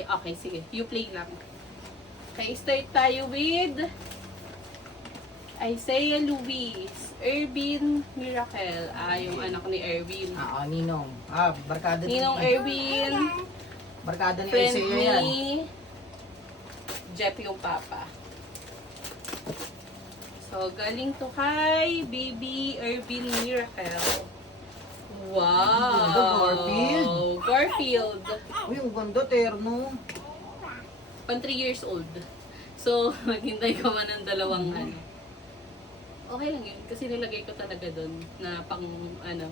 Ay, okay, sige. You play lang. Okay, start tayo with Isaiah Luis, Erwin Miracle. Yung anak ni Erwin. Ninong. Barkada Ninong Erwin, Barkada ni friend Isaiah yan. ni Jeff yung papa. So, galing to kay Baby Erwin Miracle. Wow! Garfield. Garfield. Uy, ang ganda, terno. Pan 3 years old. So, maghintay ka man ng dalawang ano. Okay lang yun. Kasi nilagay ko talaga doon na pang ano.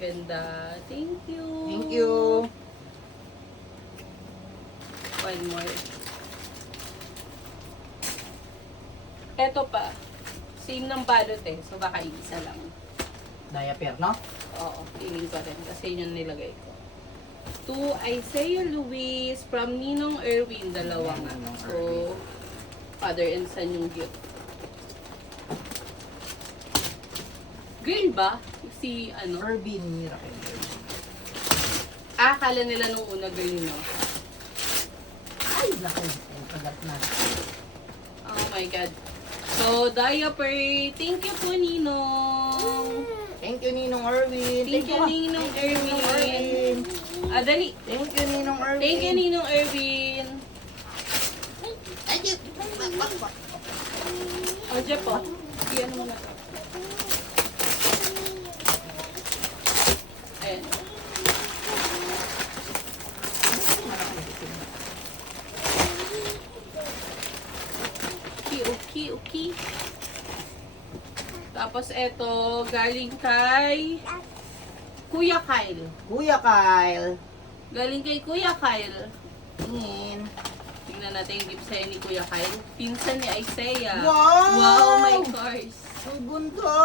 Ganda. Thank you. Thank you. One more. Eto pa. Same ng balot eh. So, baka isa lang. Diaper, no? Oo, feeling ko rin. Kasi yun yung nilagay ko. To Isaiah Luis from Ninong Erwin. Dalawa nga. Ninong So, Erwin. father and son yung gift. Girl ba? Si ano? Erwin Miracle. Akala nila nung una girl no? Ay, naku. Ang kagat na. Oh my God. So, diaper. Thank you po, Ninong. Thank you, Ninong Erwin. Thank you, Ninong Erwin. Dali. Thank you, Ninong Erwin. Thank you, Ninong Erwin. Thank you. O, Jeff po. Iyan mo na to. Ayan. Okay. Tapos eto, galing kay Kuya Kyle. Kuya Kyle. Galing kay Kuya Kyle. Tingin. Tingnan natin yung gift sa'yo ni Kuya Kyle. Pinsan ni Isaiah. Wow! Wow, my course. Ang ganda.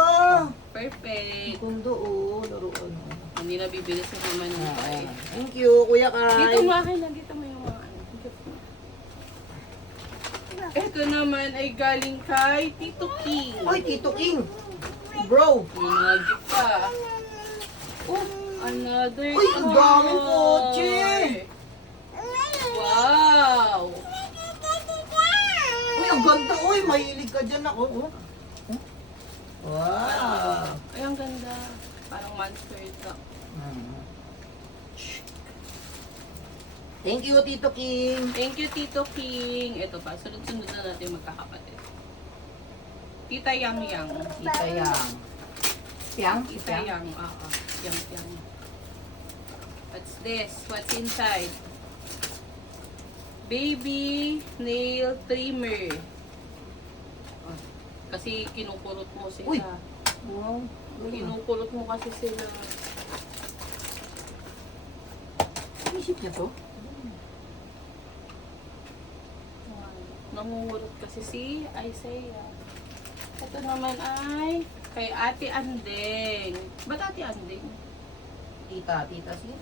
Perfect. Ang ganda, oh. Laruan. Hindi na bibili sa mama ng kay. Thank you, Kuya Dito Kyle. mo akin lang. Dito mo yung mga ano. Ito naman ay galing kay Tito King. Oy, Tito King. Bro. May mga gift pa. Oh, another Uy, ang daming car. kotse. Wow! Uy, ang ganda. Uy, mahilig ka dyan ako. Oh. Wow. Ay, ang ganda. Parang monster ito. Thank you, Tito King. Thank you, Tito King. Ito pa, sunod-sunod na natin magkakapatid. Tita Yang Yang. Tita Yang. Yang? Tita Yang, Yang Yang. What's this? What's inside? Baby nail trimmer. Oh, kasi kinukulot mo sila. Uy. Wow. Kinukulot mo kasi sila. Isip niya to? Nangungulot kasi si Isaiah. Ito naman ay kay Ate Andeng. Ba't Ate Andeng? Tita siya.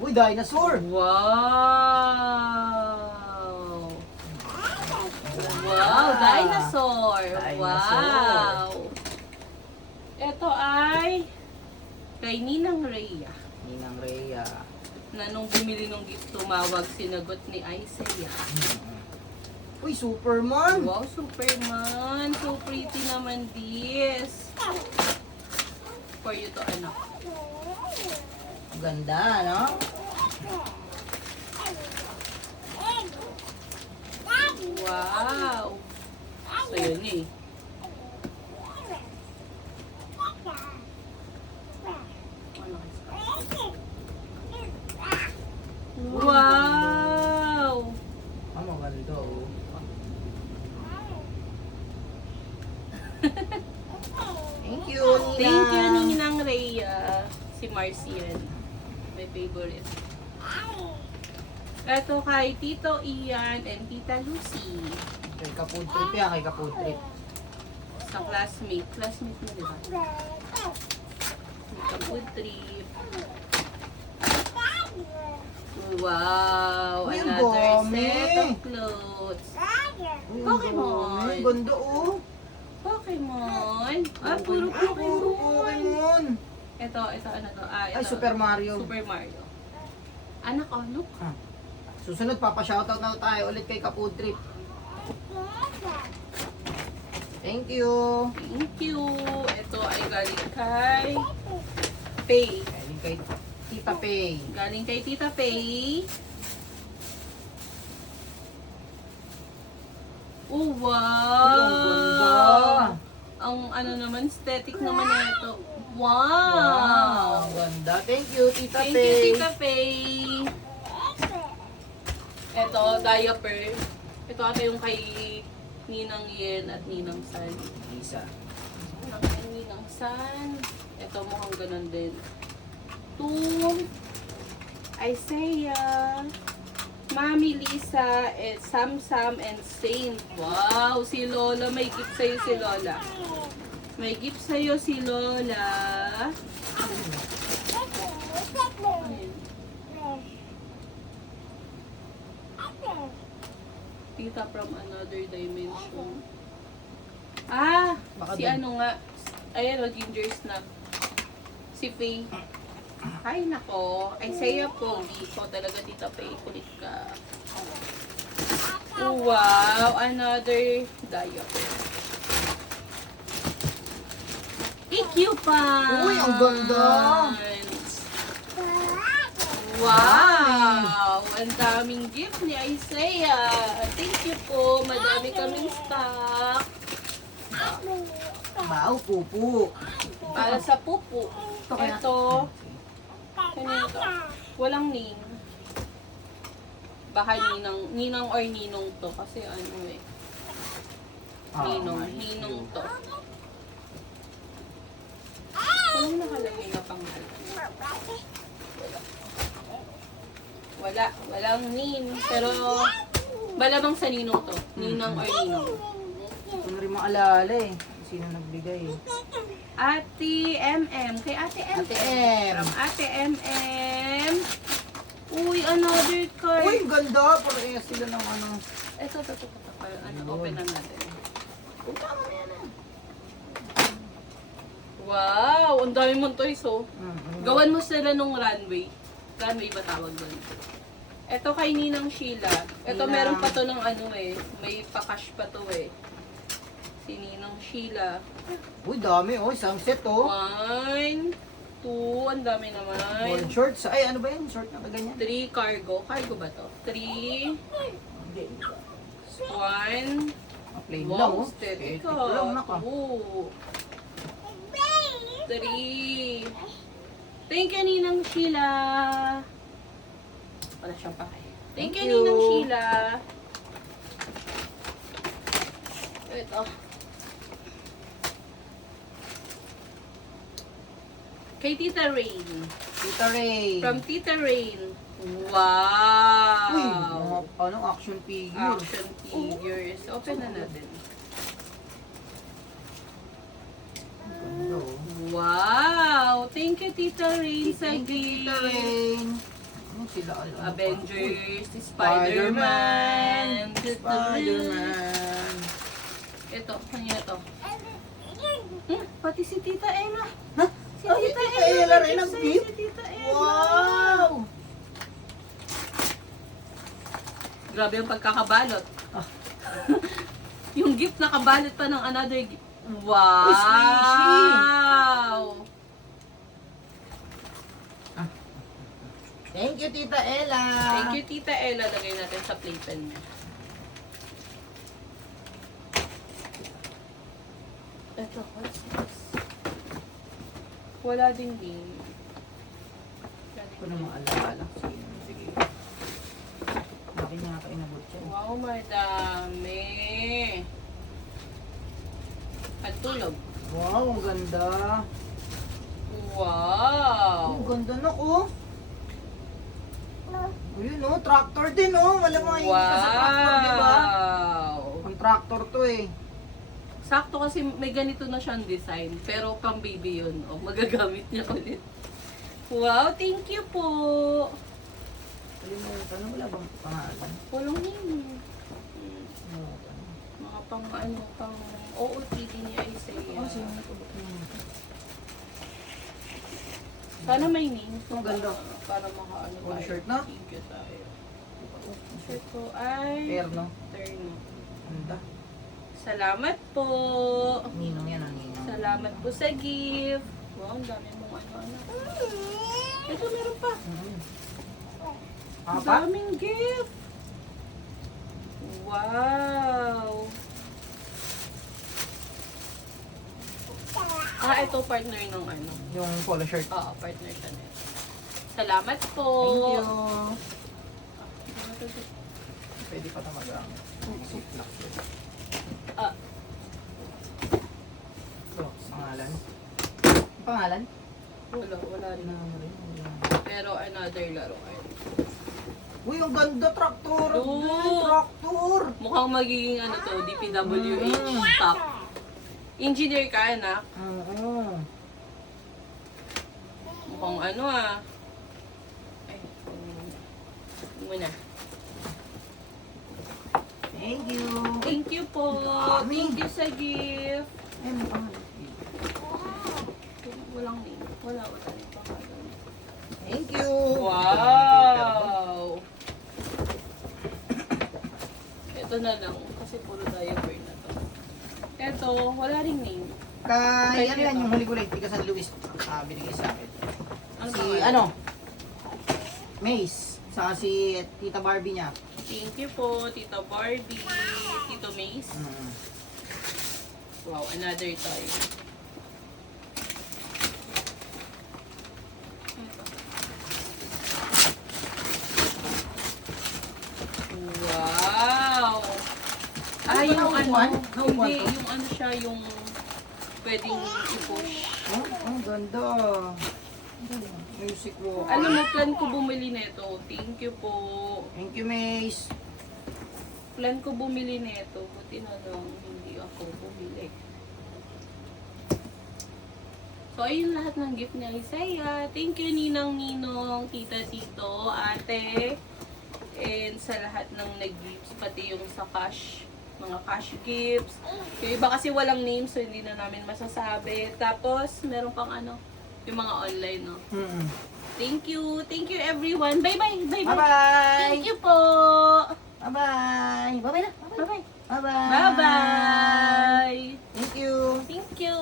Uy, dinosaur. Wow! Wow, dinosaur! Wow! Ito ay kay Ninang Rhea. Ninang Rhea. Na nung bumili ng gift, tumawag, sinagot ni Isaiah. Uy, Superman. Wow, Superman! So pretty naman this. For you to anak. Ganda, no? Wow! So yun eh. Wow! Ang maganda, oh. Thank you, Nina. Thank you, Ninang Rhea. Si Marcian. My favorite. Ito kay Tito Ian and Tita Lucy. Kay Kapood Trip yan, kay Kapood Trip. Sa classmate. Classmate mo, di ba? Sa food trip. Wow! Uy, ang Another dami. set of clothes. Uy, Pokemon. Ang ganda, oh. Pokemon. Ah, Puro puro Pokemon. Pokemon. Ito ano to? Ito. Ay, Super Mario. Super Mario. Anak, oh, look. Ah. Susunod, papa-shoutout na tayo ulit kay Kapood Trip. Thank you. Thank you. Ito ay galing kay Pay. Galing kay Tita Pay. Galing kay Tita Pay. Oh, wow! Ang ganda. Ang ano naman, aesthetic naman ito. Wow, Wow! ang ganda. Thank you, Tita Thank Pay. you, Tita Pay. Ito, diaper. Ito ata yung kay Ninang Yen at Ninang San. Isa. Kay Ninang San. Ito mukhang ganun din. To Isaiah, Mami Lisa, and Sam and Saint. Wow, si Lola. May gift sa'yo si Lola. May gift sa'yo si Lola. Ayan. Tita from another dimension. Ah, Baka si dun. ano nga. Ayan, ginger snap. Si Faye. Ay, nako. Isaiah po. Ikaw talaga, Tita Faye. Kulit ka. Oh, wow. Another diaper. Thank you pa. Uy, ang ganda. Wow! Ang daming gift ni Isaiah. Thank you po. Madami kaming stock. Bao, pupu. Para sa pupu. kaya- Ito. Kanino to? Walang name. Baka ninang or ninong to. Kasi ano eh. Ninong to. Anong nakalagay na pangalan? Walang name. Pero, malamang sa ninong to. Ninang or ninong. Hindi ko na rin maalala eh. Sino nagbigay eh. Ate MM. Kay Ate MM. Ate M. From Ate MM. Uy, another card. Uy, ang ganda. Parehas sila ng ano. Ito. Ano, open na natin. Punta mo na yan ah. Wow, ang dami mong toys oh. Mm, Gawan mo sila nung runway. Runway ba tawag doon? Ito kay Ninang Sheila. Ito Ninang. meron pa to ng ano eh. May pa-cash pa to eh. Si Ninang Sheila. Uy, dami oh. Isang set oh. 1, 2, ang dami naman. One shorts. Ay, ano ba yan? Short na ba ganyan? 3 cargo. Cargo ba to? 3, Hindi. 1. Plain lang Wow, oh. steady Steady ka. ko lang naka. 3. Thank you, Ninang Sheila. Wala siyang pakay. Thank you, Thank you. Ninang Sheila. Ito. Kay Tita Rain. Tita Ray. From Tita Rain. Uy, Wow! mga ano, action figure. Action figures. Open na natin. Ganda oh. Wow! Thank you, Tita Rain, sa Thank you, Tita gift. Rain. Ano sila? Ano pa? Uy, Avengers, Spider-Man. Spider-Man. Ito, kanina to. Pati si Tita Ella. Ha? Si Ay, Tita Tita Ella Ella rin nag-gift ang sa'yo, gift? Si Tita Ella. Wow! Grabe yung pagkakabalot. Ah. Yung gift nakabalot pa ng another gift. Uy, squishy. Wow! Thank you, Tita Ella. Thank you, Tita Ella. Lagay natin sa playpen niya. Ito, what's this? Wala ding game. Hindi ko na maalala. Sige. Bakit niya ako inabot siya? Wow, madami. At tulog. Wow, ang ganda. Wow! Ang ganda na ko. Ayun oh, tractor din oh. Malamang hindi ka sa tractor, di ba? Wow! Ang tractor to eh. Sakto kasi may ganito na siyang design. Pero pang baby yun. O, magagamit niya ulit. Wow, thank you po! Kalimutan, wala bang pangalan? Walang name. Mga pang ano, pang OOTD niya ay Oh, sino sa'yo. natulog niya? Sana may name. Ang ganda. Para makaano Oh, tayo. shirt na? Thank you tayo. Shirt ko ay Pair, no? Terno. Ganda. Salamat po. Ninong yan, ang ninong. Salamat po sa gift. Wow, ang dami mong ano-ano. Ito, meron pa. Ang Apat? daming gift. Wow. Ito partner ng ano. Yung polo shirt. Oo, partner siya na. Salamat po. Thank you. Pwede pa ito mag-ang. Ah, So, pangalan? Pangalan? wala rin. Pero another laruan. Uy, ang ganda, traktor! Ang Oo. ganda, traktor! Mukhang magiging ano to, DPWH top. Engineer ka, anak. Oo. Mukhang ano ah. Ay, muna. Thank you. Thank you po. Dami. Thank you sa gift. Ay, may pangalan. Walang name. Wala rin pangalan. Thank you. Wow! Ito na lang. Kasi puro diaper na to. Ito, wala ring name. Kay, Thank ano you, yan, pa. yung huli ko lang, tiga San Luis. Binigay sa akin. Ano Si, pangalan? ano? Mace. Saka si Tita Barbie niya. Thank you po, Tita Barbie, Tito Mace. Wow, another toy. Ito. Wow! Ah, Ano ba, yung ano, naupuan? Naupuan hindi, to? yung ano siya, yung pwedeng i-push. Oh, ang ganda. Music walk. Alam mo, plan ko bumili nito. Thank you po. Thank you, Mace. Plan ko bumili nito. Buti na lang, hindi ako bumili. So, ayun lahat ng gift ni Isaiah. Thank you, Ninang, Ninong, Tita, Tito, Ate. And sa lahat ng nag-gifts, pati yung sa cash, mga cash gifts. Yung iba kasi walang name, so hindi na namin masasabi. Tapos, meron pang ano, yung mga online, no? Thank you. Thank you, everyone. Bye-bye. Bye-bye. Bye-bye. Thank you po. Bye-bye. Bye-bye na. Bye-bye. Bye-bye. Bye-bye. Thank you. Thank you.